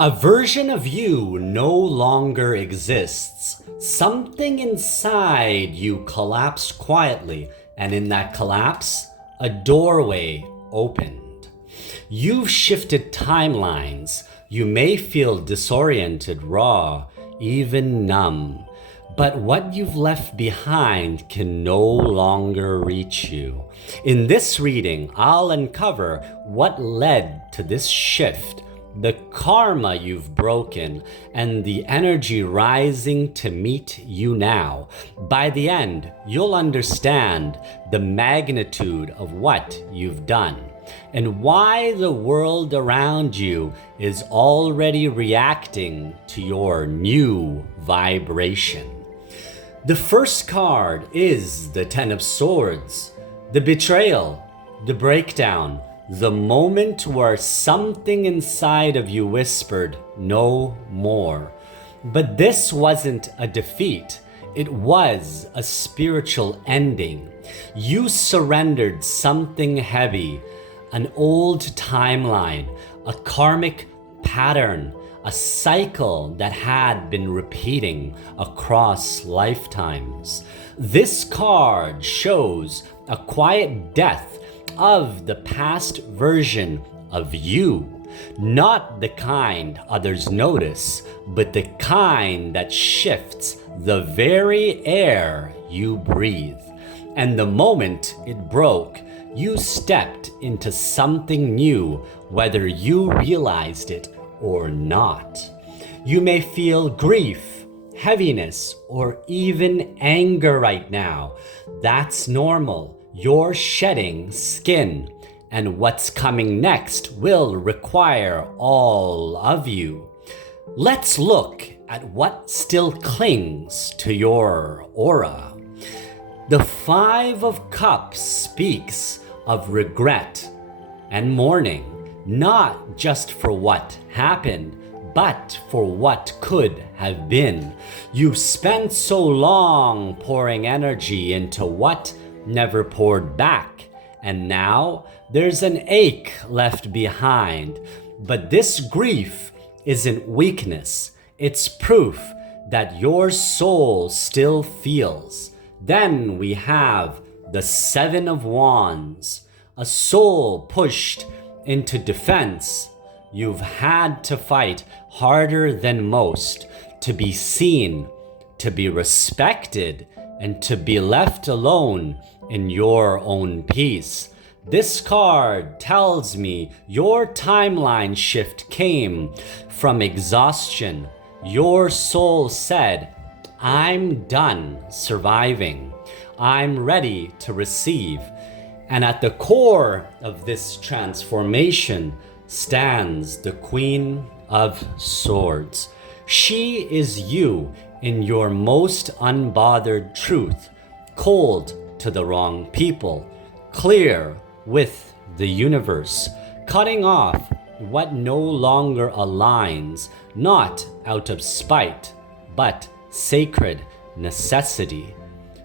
A version of you no longer exists. Something inside you collapsed quietly, and in that collapse, a doorway opened. You've shifted timelines. You may feel disoriented, raw, even numb. But what you've left behind can no longer reach you. In this reading, I'll uncover what led to this shift, the karma you've broken, and the energy rising to meet you now. By the end, you'll understand the magnitude of what you've done and why the world around you is already reacting to your new vibration. The first card is the Ten of Swords, the betrayal, the breakdown, the moment where something inside of you whispered, no more. But this wasn't a defeat. It was a spiritual ending. You surrendered something heavy, an old timeline, a karmic pattern, a cycle that had been repeating across lifetimes. This card shows a quiet death of the past version of you, not the kind others notice, but the kind that shifts the very air you breathe. And the moment it broke, you stepped into something new, whether you realized it or not. You may feel grief, heaviness, or even anger right now. That's normal. You're shedding skin, and what's coming next will require all of you. Let's look at what still clings to your aura. The Five of Cups speaks of regret and mourning, not just for what happened, but for what could have been. You've spent so long pouring energy into what never poured back, and now there's an ache left behind. But this grief isn't weakness, it's proof that your soul still feels. Then we have the Seven of Wands, a soul pushed into defense. You've had to fight harder than most to be seen, to be respected, and to be left alone in your own peace. This card tells me your timeline shift came from exhaustion. Your soul said, I'm done surviving. I'm ready to receive. And at the core of this transformation stands the Queen of Swords. She is you in your most unbothered truth, cold to the wrong people, clear with the universe, cutting off what no longer aligns, not out of spite, but sacred necessity.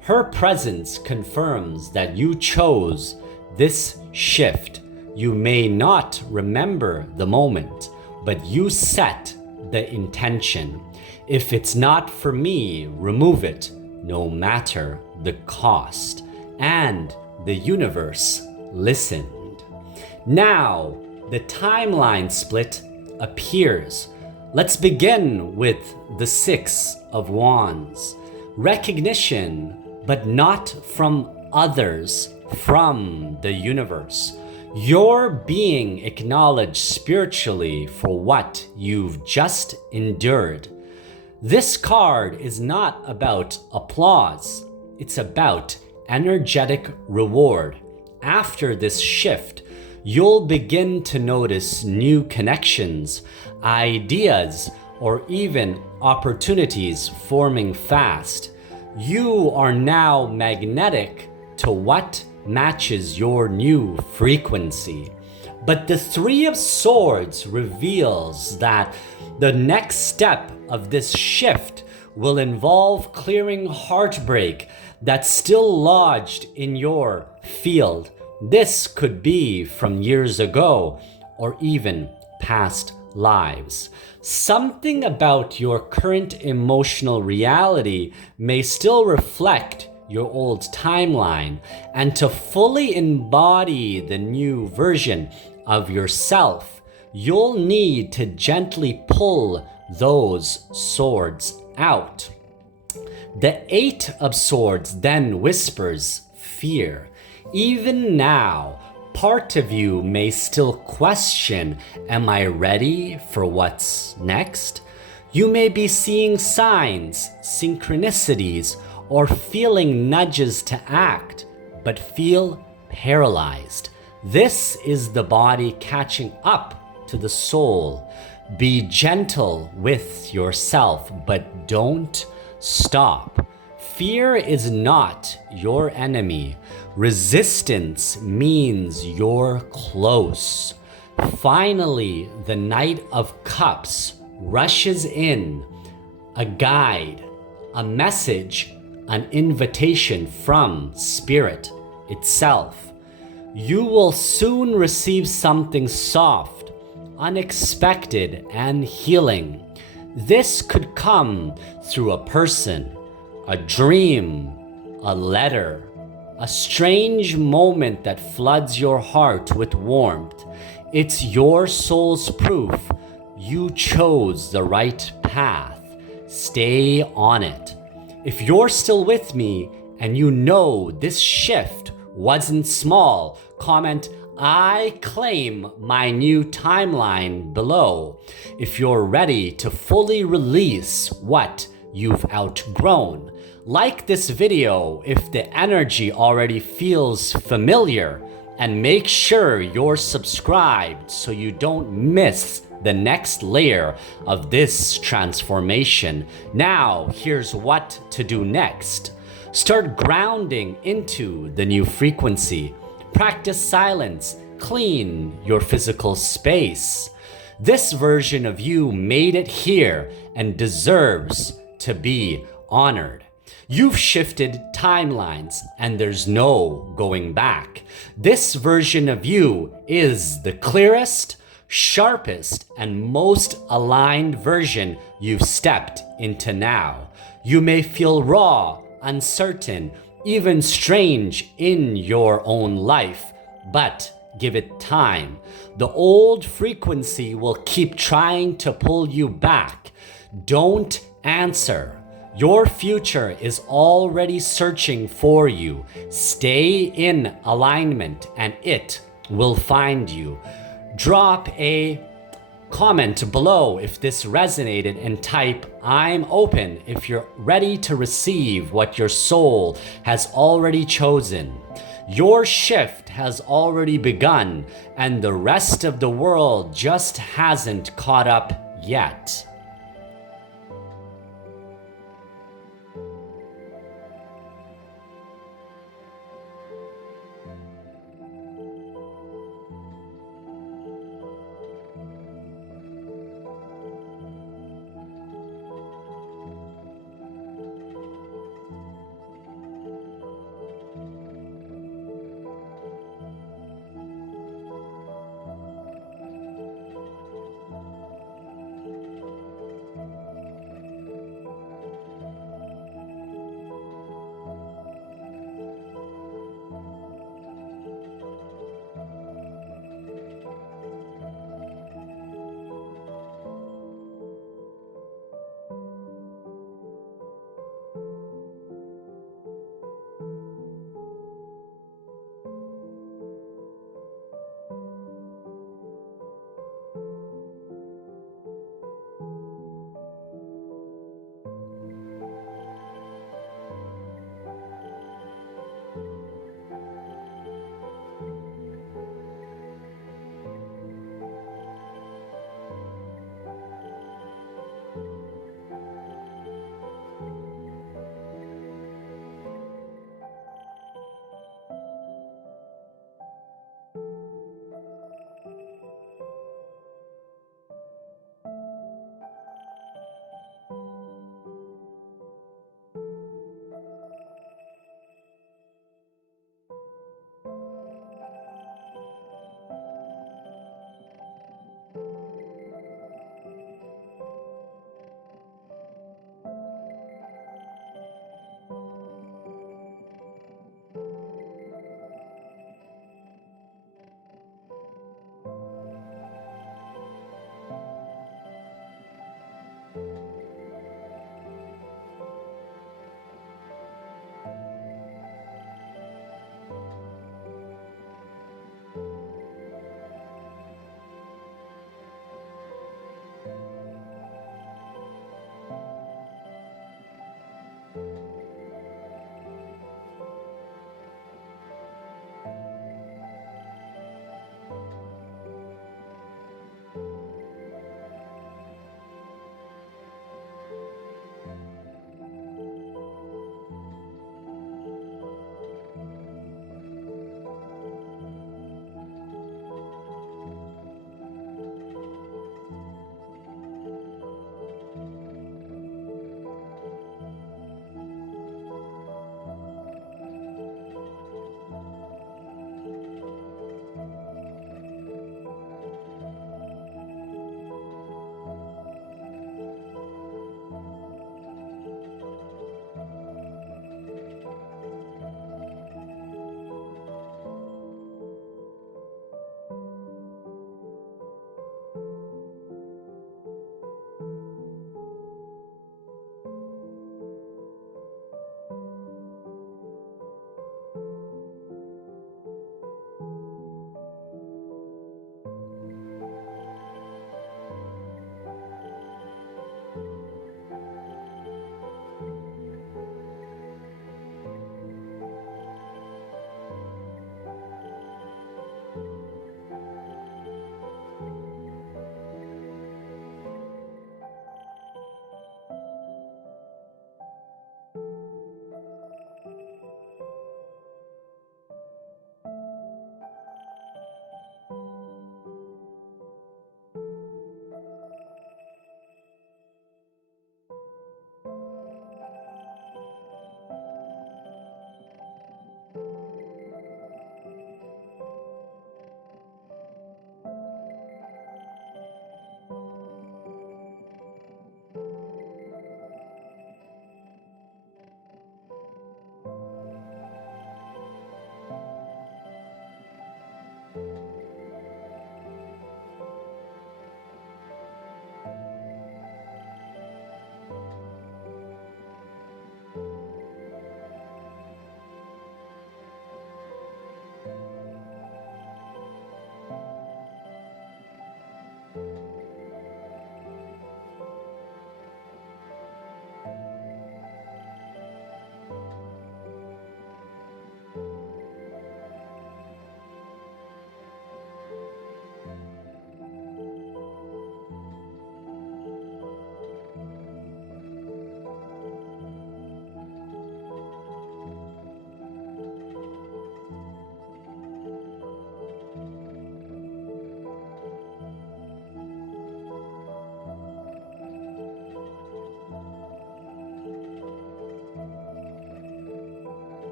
Her presence confirms that you chose this shift. You may not remember the moment, but you set the intention. If it's not for me, remove it, no matter the cost. And the universe listened. Now, the timeline split appears. Let's begin with the Six of Wands. Recognition, but not from others, from the universe. You're being acknowledged spiritually for what you've just endured. This card is not about applause. It's about energetic reward. After this shift, you'll begin to notice new connections, ideas, or even opportunities forming fast. You are now magnetic to what matches your new frequency. But the Three of Swords reveals that the next step of this shift will involve clearing heartbreak that's still lodged in your field. This could be from years ago or even past lives. Something about your current emotional reality may still reflect your old timeline, and to fully embody the new version of yourself, you'll need to gently pull those swords out. The Eight of Swords then whispers fear. Even now, part of you may still question, am I ready for what's next? You may be seeing signs, synchronicities, or feeling nudges to act, but feel paralyzed. This is the body catching up to the soul. Be gentle with yourself, but don't stop. Fear is not your enemy. Resistance means you're close. Finally, the Knight of Cups rushes in, a guide, a message, an invitation from Spirit itself. You will soon receive something soft, unexpected, and healing. This could come through a person, a dream, a letter, a strange moment that floods your heart with warmth. It's your soul's proof you chose the right path. Stay on it. If you're still with me and you know this shift wasn't small, comment, I claim my new timeline below. If you're ready to fully release what you've outgrown, like this video if the energy already feels familiar, and make sure you're subscribed so you don't miss the next layer of this transformation. Now, here's what to do next. Start grounding into the new frequency. Practice silence. Clean your physical space. This version of you made it here and deserves to be honored. You've shifted timelines and there's no going back. This version of you is the clearest, sharpest, and most aligned version you've stepped into now. You may feel raw, uncertain, even strange in your own life, but give it time. The old frequency will keep trying to pull you back. Don't answer. Your future is already searching for you. Stay in alignment and it will find you. Drop a comment below if this resonated and type I'm open if you're ready to receive what your soul has already chosen. Your shift has already begun and the rest of the world just hasn't caught up yet.